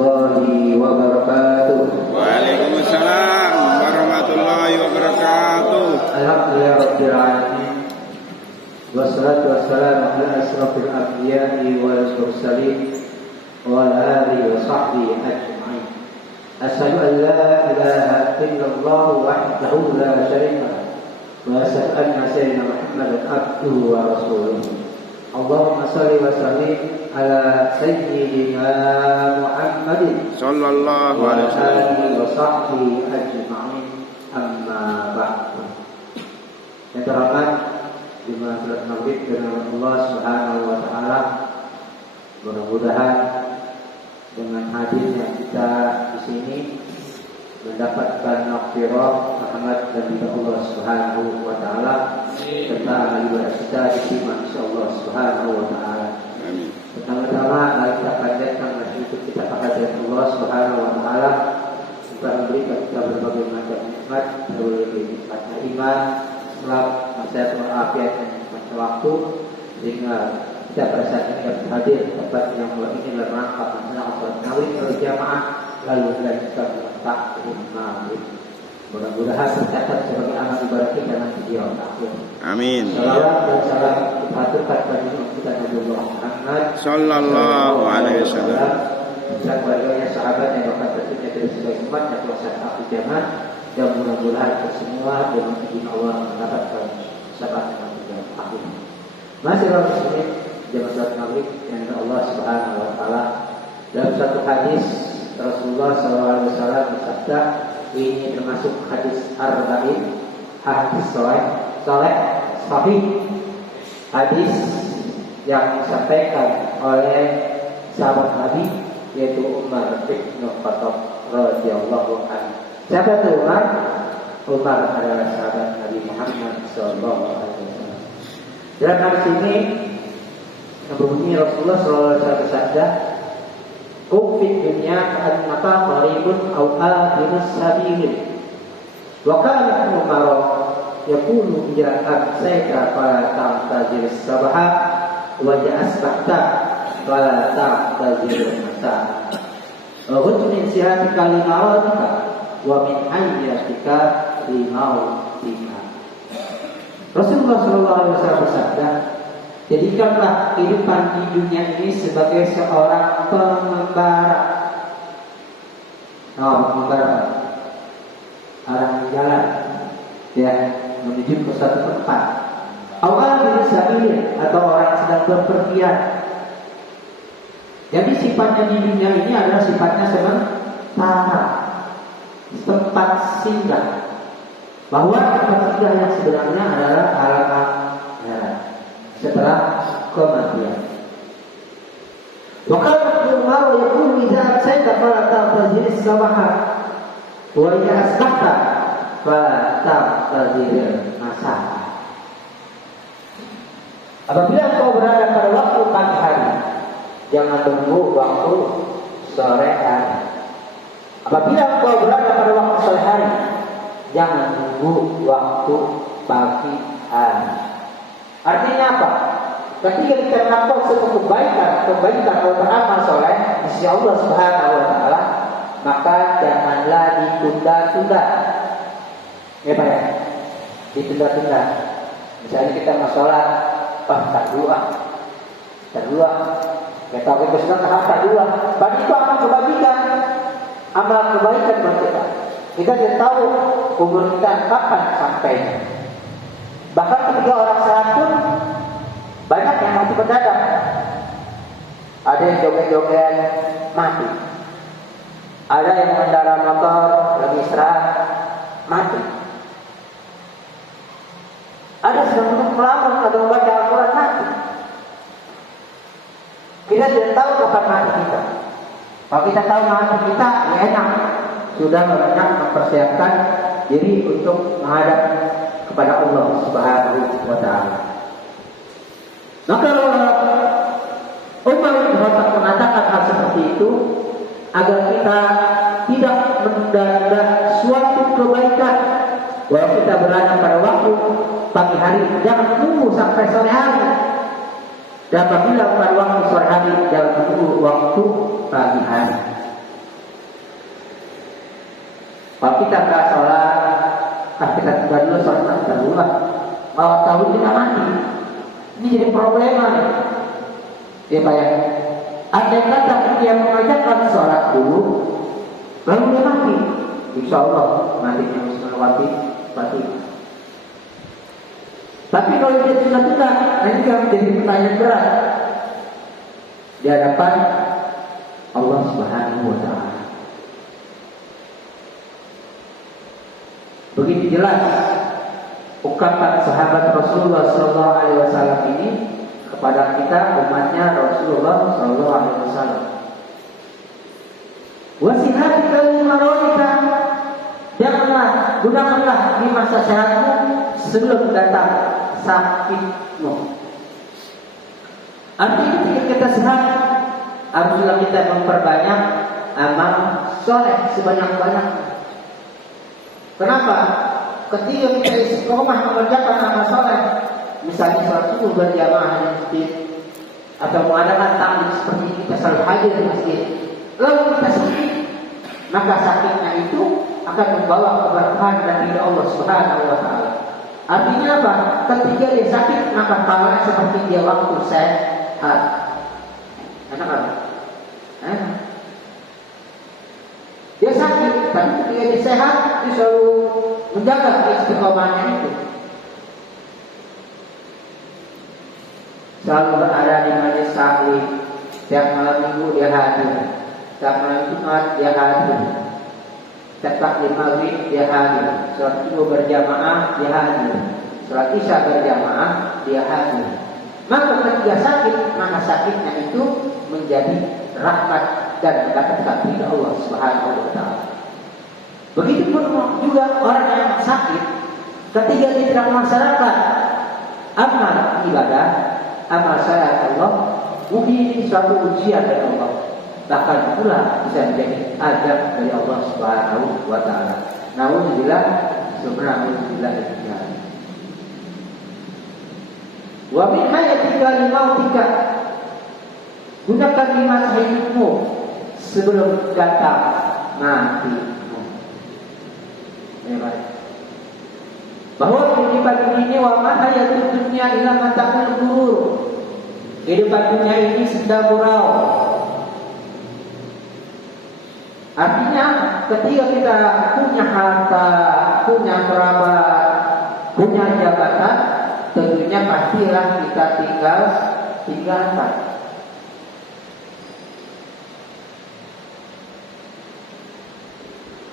warahmatullahi wabarakatuh. Waalaikumsalam warahmatullahi wabarakatuh. Alhamdulillah rabbil alamin. Wassalatu wassalamu ala asrofil anbiya'i wal mursalin wa ala alihi wa sahbihi ajma'in. Asyhadu an la ilaha illallah wahdahu la syarika lahu wa asyhadu anna sayyidina Muhammadan abduhu wa rasuluh. Allahumma shalli wa sallim ala sayyidina Muhammadin Sallallahu alaihi wasallam wa sahbihi ajma'in. Amma ba'du. Yang terhormat jemaah salat maghrib dengan Allah Subhanahu wa taala, mudah-mudahan dengan hadirnya kita di sini mendapatkan maghfirah, rahmat dan ridha Allah Subhanahu wa taala serta amal ibadah kita diterima insyaallah Subhanahu wa taala. Amin. Pertama-tama mari kita panjatkan syukur kita kepada Allah Subhanahu wa taala telah memberikan kita berbagai macam nikmat, berbagai nikmatnya iman, Islam, nasihat, walafiat dan nikmatnya waktu, sehingga kita pada saat ini dapat hadir di tempat yang mulia ini dalam rangka melaksanakan sholat Tarawih berjamaah, lalu kita takbir maghrib. Mudah-mudahan tercatat sebagai amal ibadah kita nanti di akhir. Amin. Salawat dan salam dihaturkan kepada kita Nabi Muhammad Sallallahu alaihi wasallam dan keluarganya, sahabatnya, bahkan tentunya dari sebagai umat dan kuasa akhir zaman. Dan mudah-mudahan kita semua dengan izin Allah mendapatkan syafaat yang akhir. Masih dalam sini jamaah salat maghrib yang Allah Subhanahu wa taala dalam satu hadis Rasulullah SAW bersabda, ini termasuk hadis arba'in, hadis sahih, hadis yang disampaikan oleh sahabat Nabi yaitu Umar bin Khattab radhiyallahu anhu. Siapa itu Umar? Umar adalah sahabat Nabi Muhammad SAW. Dalam hadis ini yang berbunyi Rasulullah SAW bersabda, "Kufit dunya ka'annaka qaribun aw akhirus sabil." Wa kana Umar yaqulu idza amsayta fala ta'tazir as-sabha wa idza asbahta fala ta'tazir al-masa. Wa khudh min sihatika li ma'radika wa min hayyatika li mautika. Rasulullah SAW bersabda, jadikanlah kehidupan di dunia ini sebagai seorang pengembara. Pengembara, orang jalan, ya, menuju ke suatu tempat. Awal dari sabil atau orang sedang berpergian. Jadi sifatnya di dunia ini adalah sifatnya sementara, tempat singgah. Bahwa tempat singgah yang sebenarnya adalah alam akhirat setelah kematian. Wa kana Umar yaqulu idza amsayta fala ta'tazir as-sabaha wa idza asbahta fala ta'tazir al-masa. Apabila kau berada pada waktu pagi hari, jangan tunggu waktu sore hari. Apabila kau berada pada waktu sore hari, jangan tunggu waktu pagi hari. Artinya apa? Ketika kita melakukan suatu kebaikan atau beramal soleh di sisi Allah Subhanahu wa taala, maka janganlah ditunda-tunda. Ya Pak ya? Ditunda-tunda. Misalnya kita mau sholat, tak dua. Kita tahu kita sudah tak dua. Bagi itu amal kebaikan. Amal kebaikan buat kita. Kita tidak tahu umur kita kapan sampainya. Bahkan ketika orang sehat pun banyak yang mati mendadak. Ada yang joget-joget mati. Ada yang mengendarai motor lagi istirahat mati. Ada sedang melamun atau membaca Al-Quran mati. Kita tidak tahu kapan mati kita. Kalau kita tahu mati kita, ya enak. Sudah banyak mempersiapkan diri untuk menghadap kepada Allah Subhanahu wa taala. Maka Umar bin Khattab mengatakan hal seperti itu agar kita tidak menunda suatu kebaikan. Walau kita berada pada waktu pagi hari, jangan tunggu sampai sore hari. Dan apabila pada waktu sore hari, jangan tunggu waktu pagi hari. Kalau kita nggak sholat, kita tunda dulu sholat, kita dulu lah. Mau tahu kita mati, ini jadi problema nih. Ya Pak ya. Andai kata dia mengajarkan sholat dulu, lalu dia mati, insya Allah matinya harus melewati mati. Tapi kalau dia tunda-tunda, nanti akan menjadi pertanyaan berat di hadapan Allah Subhanahu wa Ta'ala. Begitu jelas ungkapan sahabat Rasulullah Sallallahu Alaihi Wasallam ini kepada kita umatnya Rasulullah Sallallahu Alaihi Wasallam. Wasihati kalimaronika, gunakanlah di masa sehatmu sebelum datang sakitmu. Artinya ketika kita sehat, haruslah kita memperbanyak amal soleh sebanyak-banyaknya. Kenapa? Ketika kita istiqomah mengerjakan amal soleh, misalnya sholat subuh berjamaah di masjid, atau mengadakan taklim seperti kita selalu hadir di masjid, lalu kita sakit, maka sakitnya itu akan membawa keberkahan dari Allah Subhanahu wa Ta'ala. Artinya apa? Ketika dia sakit, maka pahala seperti dia waktu sehat. Enak kan? Dia sakit, tapi ketika dia sehat, dia selalu menjaga istiqomahnya itu. Selalu berada di majelis taklim, setiap malam minggu dia hadir, setiap malam Jumat dia hadir, setiap taklim maghrib dia hadir, sholat subuh berjamaah dia hadir, sholat isya berjamaah dia hadir. Maka ketika sakit, maka sakitnya itu menjadi rahmat dan mendapatkan ridha Allah Subhanahu wa Ta'ala. Begitupun juga orang yang sakit, ketika dia tidak melaksanakan amal ibadah, amal syariat Allah, mungkin ini suatu ujian dari Allah. Bahkan pula bisa menjadi azab dari Allah Subhanahu wa Ta'ala. Nauzubillah, subhanallah. Wa min hayatika limautika, gunakan di masa hidupmu sebelum datang matimu. Bahwa kehidupan ini wa ma hayatud dunya illa mata'ul ghurur. Kehidupan dunia ini senda gurau. Artinya ketika kita punya harta, punya kerabat, punya jabatan, tentunya pastilah kita tinggalkan.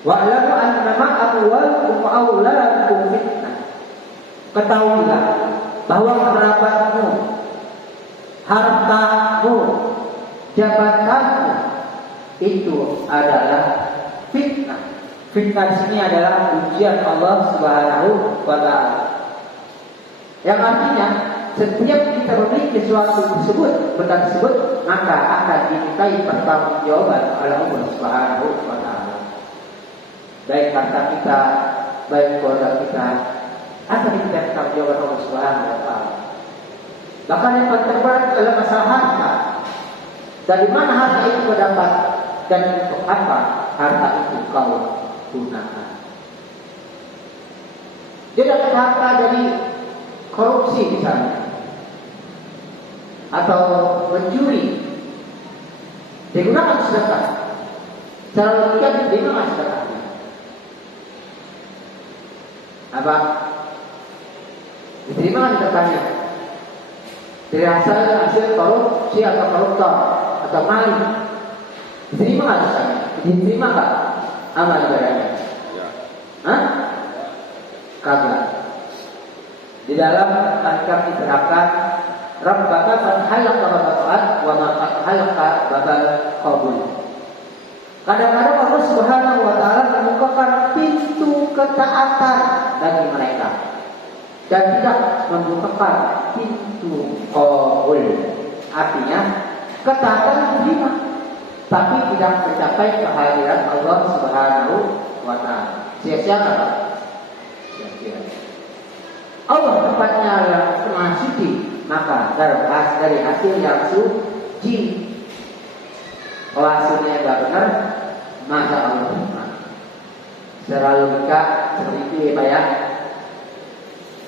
Wa'lamu annama amwalukum wa auladukum fitnah. Ketahuilah bahwa kerabatmu, hartamu, jabatanmu itu adalah fitnah. Fitnah di sini adalah ujian Allah Subhanahu wa Ta'ala. Yang artinya setiap kita memiliki sesuatu tersebut, benda tersebut, maka akan dimintai pertanggungjawaban oleh Allah Subhanahu wa Ta'ala. Baik harta kita, baik keluarga kita, akan dimintai pertanggungjawaban Allah Subhanahu wa Ta'ala. Bahkan yang terberat adalah masalah harta. Dari mana harta itu kau dapat dan untuk apa harta itu kau gunakan? Dia dapat harta dari korupsi misalnya, atau mencuri, digunakan sedekah. Cara logika digunakan sedekahnya. Apa? Diterima kan sedekahnya? Dari hasil korupsi atau koruptor atau maling, diterima nggak sedekahnya? Diterima nggak amal ibadahnya? Hah? Kagak. Di dalam ahkam diterapkan Rabbaka man khalaqa babal wa ma khalaqa babal qabul. Kadang-kadang Allah Subhanahu wa Ta'ala membukakan pintu ketaatan bagi mereka dan tidak membukakan pintu qabul. Artinya ketaatan diterima tapi tidak mencapai kehadiran Allah Subhanahu wa Ta'ala. Sia-sia enggak? Sia-sia. Allah tempatnya yang maha suci, maka dari hasil yang suci. Kalau hasilnya tidak benar, maka Allah terima. secara logika seperti itu ya Pak ya.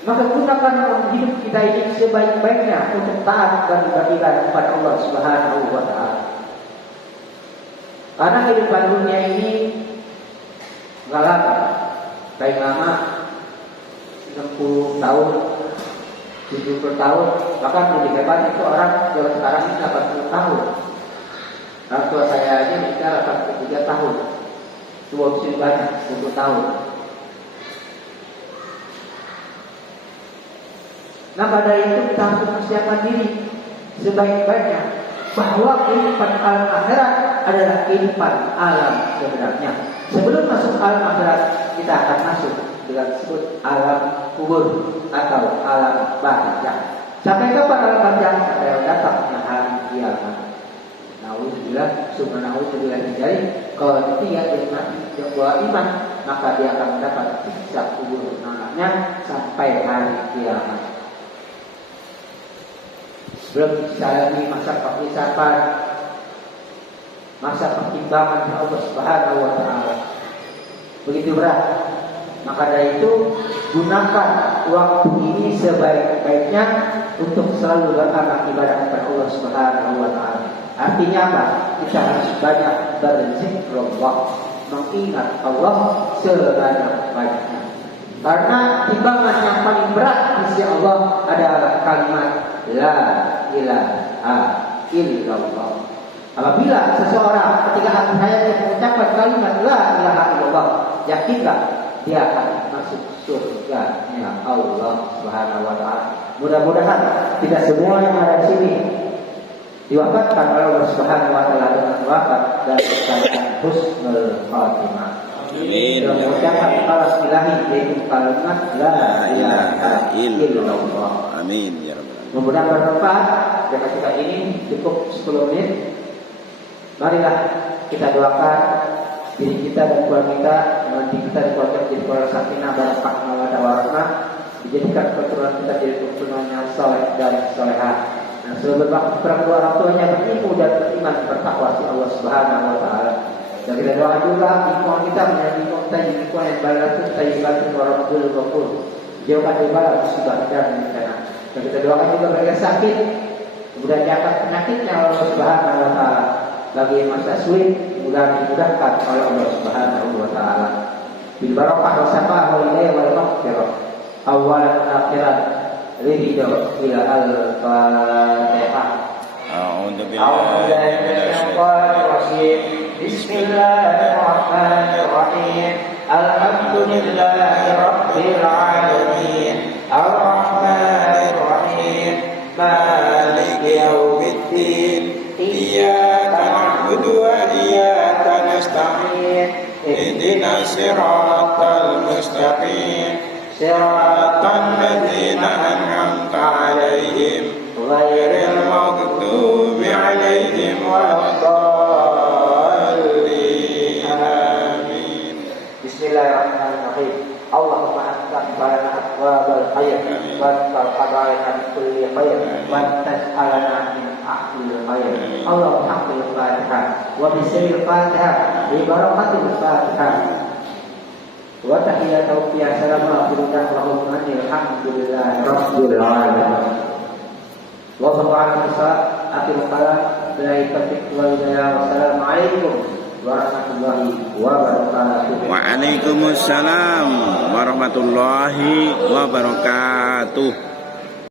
Maka gunakan hidup kita ini sebaik-baiknya untuk taat dan beribadah kepada Allah Subhanahu wa taala. Karena kehidupan dunia ini enggak lama, paling lama 60 tahun, 70 tahun, bahkan lebih hebat itu orang zaman sekarang ini 80 tahun. Orang tua saya aja nikah 83 tahun, tua usia banyak 10 tahun. Nah pada itu kita harus mempersiapkan diri sebaik-baiknya bahwa kehidupan alam akhirat adalah kehidupan alam sebenarnya. Sebelum masuk alam akhirat kita akan masuk dengan disebut alam kubur atau alam barzakh. Sampai kapan alam barzakh? Sampai datangnya hari kiamat. Nauzubillah, subhanallah jadi kalau dia mati sebuah iman maka dia akan mendapat siksa kubur nantinya sampai hari kiamat. Belum bisa lagi masa perhisapan, masa pertimbangan Allah Subhanahu wa taala. Begitu berat. Maka dari itu gunakan waktu ini sebaik-baiknya untuk selalu beramal ibadah kepada Allah Subhanahu wa taala. Artinya apa? Kita harus banyak berzikrullah, mengingat Allah sebanyak-banyaknya. Karena timbangan yang paling berat di sisi Allah adalah kalimat la ilaha illallah. Apabila seseorang ketika akhir hayatnya mengucapkan kalimat la ilaha illallah, yakinlah dia akan masuk surga-Nya Allah Subhanahu wa taala. Mudah-mudahan tidak semua yang ada di sini diwafatkan oleh Allah Subhanahu wa taala dengan wafat dan keadaan husnul khatimah. Amin. Dan mengucapkan kalam ilahi yaitu kalimat la ilaha illallah. Amin ya rabbal alamin. Mudah-mudahan bermanfaat. Dan ketika ini cukup 10 menit. Marilah kita doakan diri kita dan keluarga kita, nanti kita dan keluarga jadi keluarga sakinah, barakah, mawaddah warahmah, dijadikan keturunan kita jadi keturunan yang saleh dan salehah. Dan selalu berbakti kepada orang tuanya berilmu dan beriman bertakwa si Allah Subhanahu wa taala. Dan kita doa juga lingkungan kita menjadi lingkungan yang baik tayyiban warahmatul ghafur. Jauhkan dari bala musibah dan bencana. Dan kita doakan juga mereka sakit, kemudian diangkat penyakitnya oleh Allah Subhanahu wa taala. Bagi masa sulit mudah dimudahkan oleh Allah Subhanahu wa taala. Bil barakah wa syafa'ah wa hidayah wal maghfirah. Awalan akhirat ridho ila al-Fatihah. A'udzu billahi minasyaitonir rajim. Bismillahirrahmanirrahim. Alhamdulillahi rabbil alamin. Ar-Rahmanir Rahim. Maliki yaumiddin. Iyyaka na'budu wa iyyaka nasta'in. Ihdinas siratal mustaqim. Siratal ladzina an'amta 'alaihim ghairil maghdubi 'alaihim waladdallin. Amin. Bismillahirrahmanirrahim. Allahumma aftah lana abwabal khair wa tarhamna bi kulli khair wa taj'alna min ahlil khair. Allahumma haqqil Fatihah wa bi sirril Fatihah bi barakatil Fatihah. Wa tahiyatu fi assalamu alaikum alhamdulillahi rabbil alamin. Wa sallallahu akhir kalam billahi taufiq wal hidayah. Wassalamu alaikum warahmatullahi wabarakatuh. Waalaikumsalam warahmatullahi wabarakatuh.